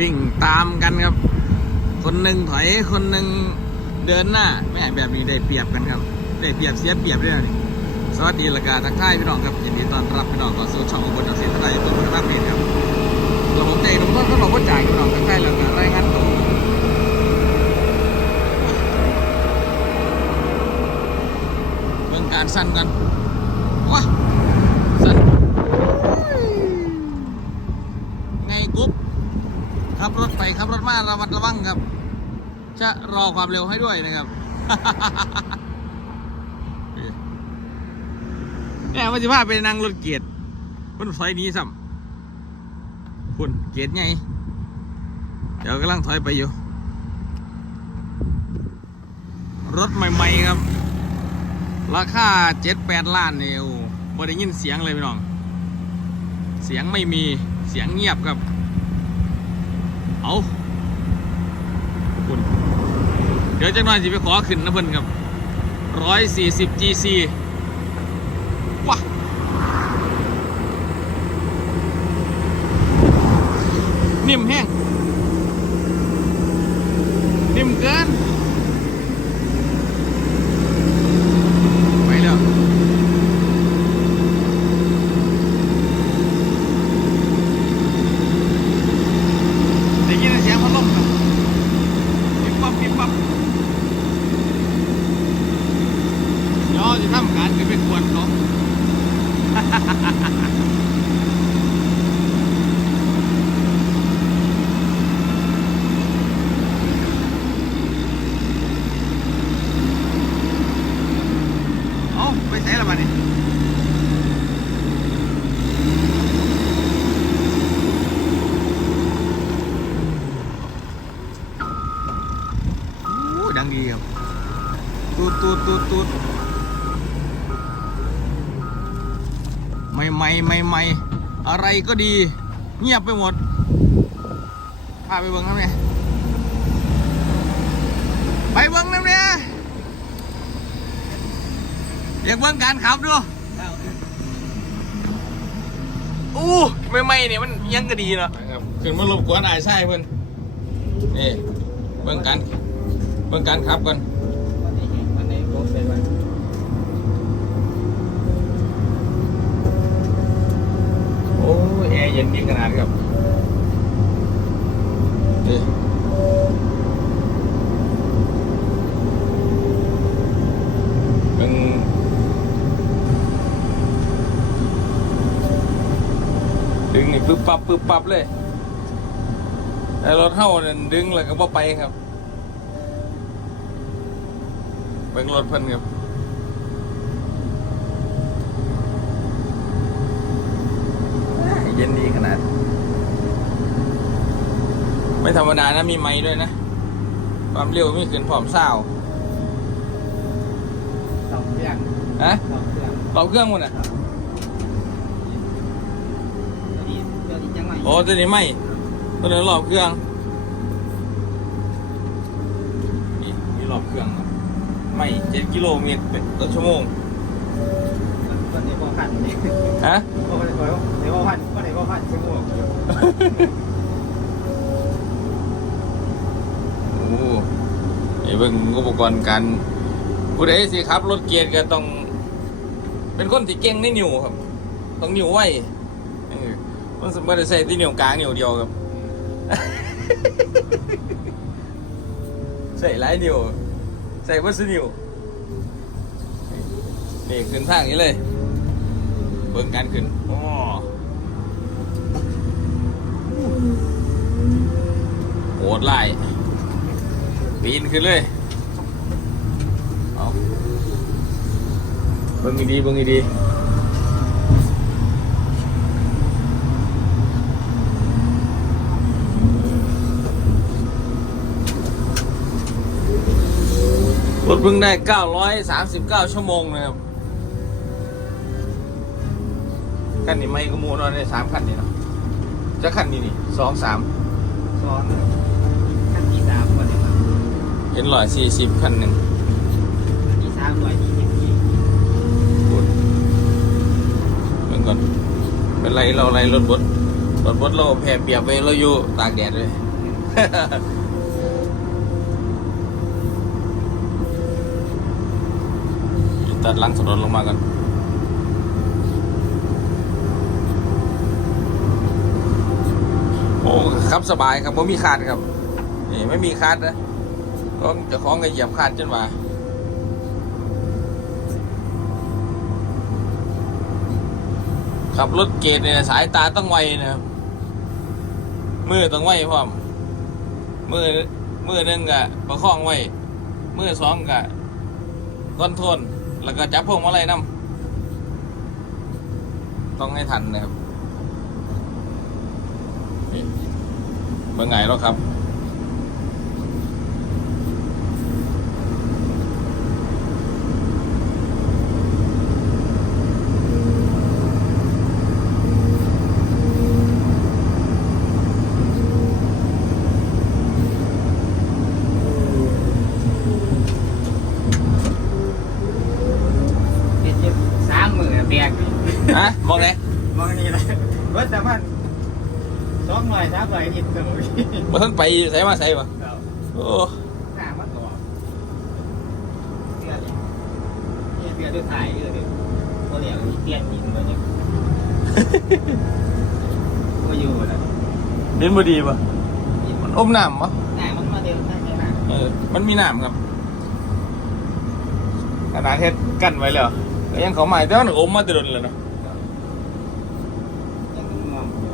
วิ่งตามกันครับ คนหนึ่งถอยคนหนึ่งเดินหน้าแม่แบบนี้ได้เปรียบกันครับ ได้เปรียบเสียเปรียบด้วยนะนี่สวัสดีละกาทักทายพี่น้องครับยินดีต้อนรับพี่น้องเข้าสู่ช่องอุบลเสียงทนายตัวพนักงานครับระบบใจทุกคนก็บอกว่าจ่ายพี่น้องทักทายล้วก็รายงานตัวเบิ่งการสั้นกันว้าสั้นไงกุ๊บ ขับ รขับรถมาระมัดระวังครับ จะรอความเร็วให้ด้วยนะครับเนี่ยมันจะพาไปนั่งรถเกียร์มันถอยนี้ซ้ำคุณเกียร์ไงเดี๋ยวกำลังถอยไปอยู่ รถใหม่ๆครับ ราคาเจ็ดแปดล้านเนี่ยโอ้บ่ได้ยินเสียงเลยพี่น้อง เสียงไม่มีเสียงเงียบครับ เอาคุณเดี๋ยวจังหน่อยสิไปขอขึ้นนะเพื่อนครับร้อยสี่สิบ GC ว้านิ่มแห้ง นิ่มเกิน ไปแล้ว ได้ยินเสียงพัดลมครับปิ๊บปั๊บปิ๊บปั๊บเดี๋ยว จะทำการจะไปกวนเขาเอาไปใส่ละบ้านโอ้ดังดีครับตูดตูดตูดตูด ไม่ไม่ไม่ไม่อะไรก็ดี เงียบไปหมดพาไปเบิ้งน้ำเนี่ยไปเบิ้งน้ำเนี่ยอยากเบิ้งการขับด้วยอู้ไม่ไม่เนี่ยมันยังก็ดีเนาะครับขึ้นมารบกวนอายใช่เพื่อนนี่เบิ้งการเบิ้งการขับกัน โอ้ยแอร์เย็นดีขนาดครับนี่เป็นดึงนี่ปึ๊บปับปึ๊บปับเลยแต่รถเท่าเนั้นดึงแล้วก็บ่ไปครับเป็นรถเพิ่นครับ เย็นดีขนาด ไม่ธรรมดานะมีไม้ด้วยนะ ความเร็วมีขึ้นพร้อมเศร้าสองเครื่องฮะสองเครื่องเราเครื่องมันอะตัวนี้ตัวนี้จังไรโอ้ตัวนี้ไม่ตัวนี้รอบเครื่องนี่มีรอบเครื่องครับไม่เจ็ดกิโลเมตรต่อชั่วโมง ตัวนี้พอพันนี่ฮะพอพันพอเดี๋ยวพอพันพอไหนพอพันชั่วโมงโอ้ไอ้เบิ่งอุปกรณ์การผู้ใดสิครับ รถเกียร์ก็ต้อง เป็นคนที่เก่งในนิ้วครับ ต้องนิ้วไวเออมันไม่ได้ใส่ที่นิ้วกลางนิ้วเดียวครับใส่หลายนิ้วใส่วัสนิ้วนี่ขึ้นทางนี้เลยเบิ่งการขึ้นโอ้โหดไล่ปีนขึ้นเลยเอาเบิ่งดีเบิ่งดีรถเพิ่งได้ 939 ชั่วโมงนะครับ คันนี้ไม่ก็มูนอนได้สามคันนี่เนาะจะคันนี้นี่สองสามซ้อนขั้นที่สามก่อนเลยครับเห็นร้อยสี่สิบคันหนึ่งขั้นที่สามร้อยยี่สิบสี่พูดเมื่อก่อนเป็นไรเราไรรถบดรถบดเราแพ้เปรียบไปเราอยู่ตากแดดเลยอตัดหลังสะดอนลงมากัน โอ้ครับสบายครับไม่มีขาดครับ นี่ไม่มีขาดนะก็เจะคล้องกับเหยียบขาดจนว่าขับรถเกตเนี่ยสายตาต้องไวนะครับมือต้องไวพร้อมมือมือหนึ่งกะประคองไว้มือสองกะคอนทรลแล้วก็จับพวงมาลัยน้ำต้องให้ทันนะครับ เมื่อไงแล้วครับ เจ็ดเจ็ดสามหมื่นแบก ฮะมองไง มองนี่แหละรถแต่ว่าสองหน่อยสามหน่อยนิดหนึ่งมาท่านไปใส่มาใส่ปะโอ้หน้ามันตัวเตือนนี่เตือนด้วยถ่ายเออเดี๋ยวตัวเดียวเปลี่ยนยินตัวนี้ก็อยู่นะเดินบดีปะมันอมน้ำปะหน้ามันมาเดียวหน้าเดียวหน้าเออมันมีน้ำครับขนาดเฮ็ดกั้นไว้แล้วก็ยังเขาใหม่แต่ว่ามันอมมาแตะดนเลยเนาะ ยังมองอยู่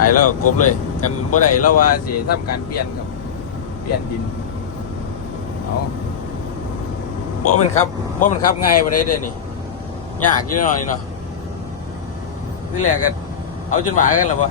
ไอ้แล้วกบเลยกันบ่ได้แล้วว่าสิทำการเปลี่ยนครับ เปลี่ยนดินเอาบ่มันครับบ่มันครับง่ายบ่ได้เด้นี่ยากอยู่หน่อยเนาะที่แรกก็เอาจนหวากันแล้วบ่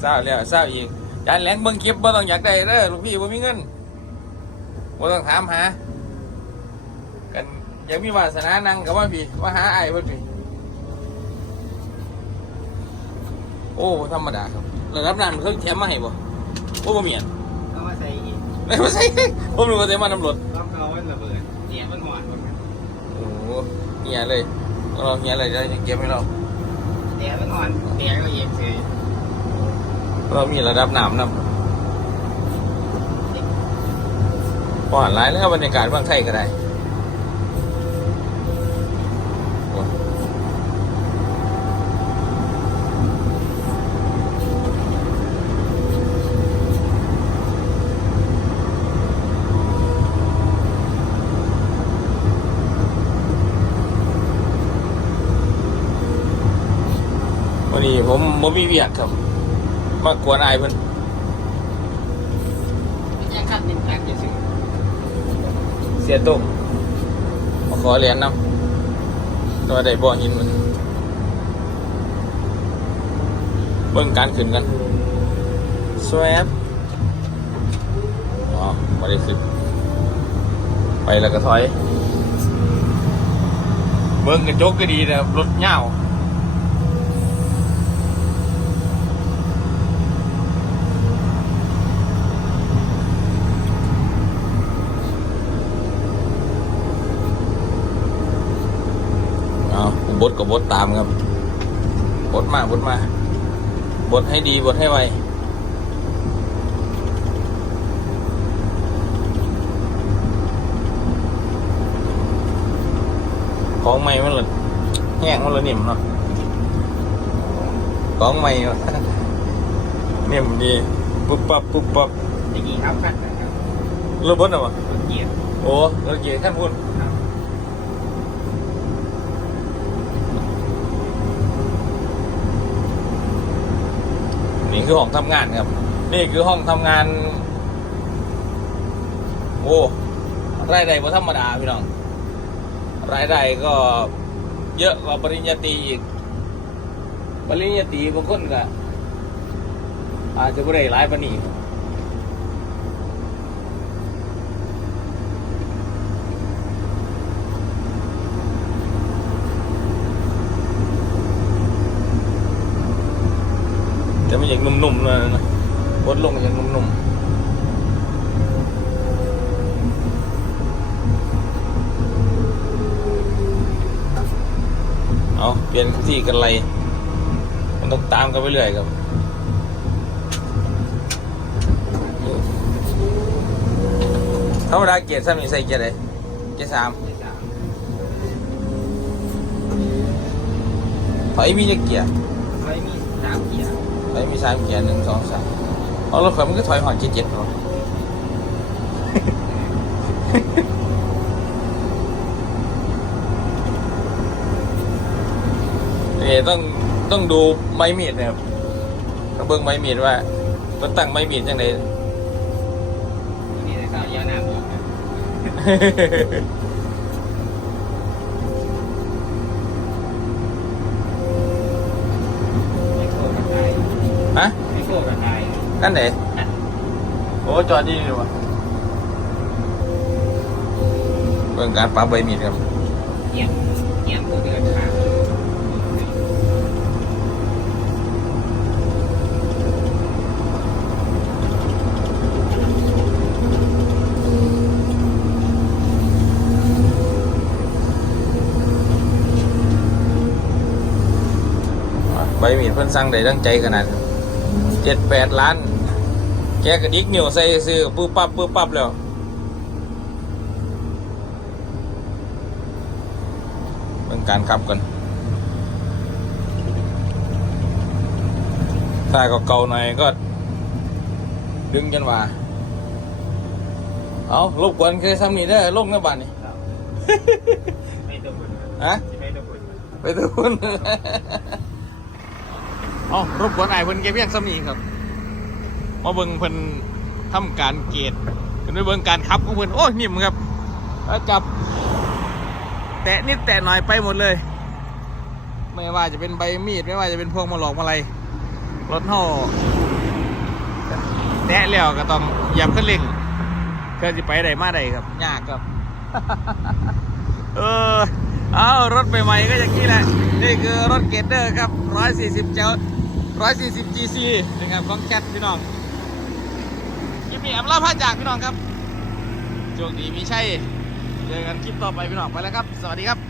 เศร้าแล้วเศร้าอีกจานแหลงเบิ่งคลิปบ่ต้องอยากได้เด้อลูกพี่บ่มีเงินบ่ต้องถามหากันอยากมีวาสนานั่งกับว่าพี่ว่าหาไอ้ายเพิ่นพี่ โอ้ธรรมดาครับระดับน้ำเขาแถมมาให้บ่โอ้บ่มีอันเอามาใส่อีกไม่มาใส่ผมรู้ว่าใส่มาน้ำรถล็อกเอาไว้ระเบิดเนี่ยมันหอนมันโอ้โหเหียเลยเราเหียเลยจะเก็บให้เราเนี่ยมันหอนเนี่ยก็เย็นเลยเรามีระดับน้ำนำพอหันหลายแล้วบรรยากาศบางไทยก็ได้โอ้วัน นี้ผมผมมีเวียกครับ มากวนอายเพิ่นไม่ใช่ขั้นเป็นขั้นจะซื้อเสียตุ้มมาขอเหรียญนำตัวได้บ่อหินมันเบิ่งการขึ้นกันสวบอ๋อไม่ได้ขึ้นไปแล้วก็ถอย เบิ่งกระจกก็ดีนะครับรถเง่า บดกับบดตามครับบดมาบดมาบดให้ดีบดให้ไวของใหม่มันเลยแห้งมันเลยนิ่มเนาะของใหม่วะนิ่มดีปุ๊บปั๊บปุ๊บปั๊บตะกี้ครับขั้นนะครับรถบดเหรอวะเกียร์โอ้รถเกียร์ขั้นพูน นี่คือห้องทำงานครับ นี่คือห้องทำงาน โอ้รายได้บ่ธรรมดาพี่น้องรายได้ก็เยอะกว่าปริญญาตรีอีก ปริญญาตรีบางคนก็อาจจะไม่ได้หลายปานนี้แต่มันอ ย่างนุ่มๆเลยนะบดลงอย่างนุ่มๆเอาเปลี่ยนที่กันไรมันต้องตามกันไปเรื่อยครับธรรมดาเกียร์ซ้ำนี่ใส่เกียร์อะไรเกียร์สามที่สามถอยมีจะเกียร์ไว้มีสามเกียร์ ถอยมีสามเกียร์หนึ่งสองสามเอารถข่อยมันก็ถอยหอนเกียร์เจ็ดเหรอนี่ต้องต้องดูไม้มีดนะครับต้องเบิ่งไม้มีดว่าต้องตั้งไม้มีดจังไดนี่ในสาวยานาบอก นั่นไหนโอ้จอดดีเลยวะเบิ่งการปรับใบมีดครับเกียร์เกียร์ตัวเดือดขาดใบมีดเพิ่นสั่งได้ตั้งใจขนาด เจ็ดแปดล้าน แกกระดิกนิ้วใส่ซื้อกับปื้อปั๊บปื้อปั๊บแล้วเบิ่งการขับกันถ้าก็เก่าหน่อยก็ ดึงจนว่า เอารบกวนเคยซ้ำนี่ได้อลงในบ้านนี่ไม่ตัวบุญฮะไม่ตัวบุญไปดูน เอ๋อรบกวนไอ้ายเพิ่นแกเพียงซ้ำนี้ครับมาเบิ่งเพิ่นทำการเกตเพิ่นไปเบิ่งการขับของเพิ่นโอ้ยนิ่มครับแล้วกับ แตะนิดแตะหน่อยไปหมดเลย ไม่ว่าจะเป็นใบมีดไม่ว่าจะเป็นพวงมาหลอกมาอะไรรถห่อแตะแล้วก็ต้องเหยับขึ้นเร่งเพื่อจะไปได้มาได้ครับยากครับ เออ เอารถใหม่ๆก็อย่างนี้แหละ นี่คือรถเกตเดอร์ครับ 140เจ้า 140 GC นะครับของแคทพี่น้องคลิปนี้แอมลาพาจากพี่น้องครับโชคดีมีชัยเจอกันคลิปต่อไปพี่น้องไปแล้วครับ สวัสดีครับ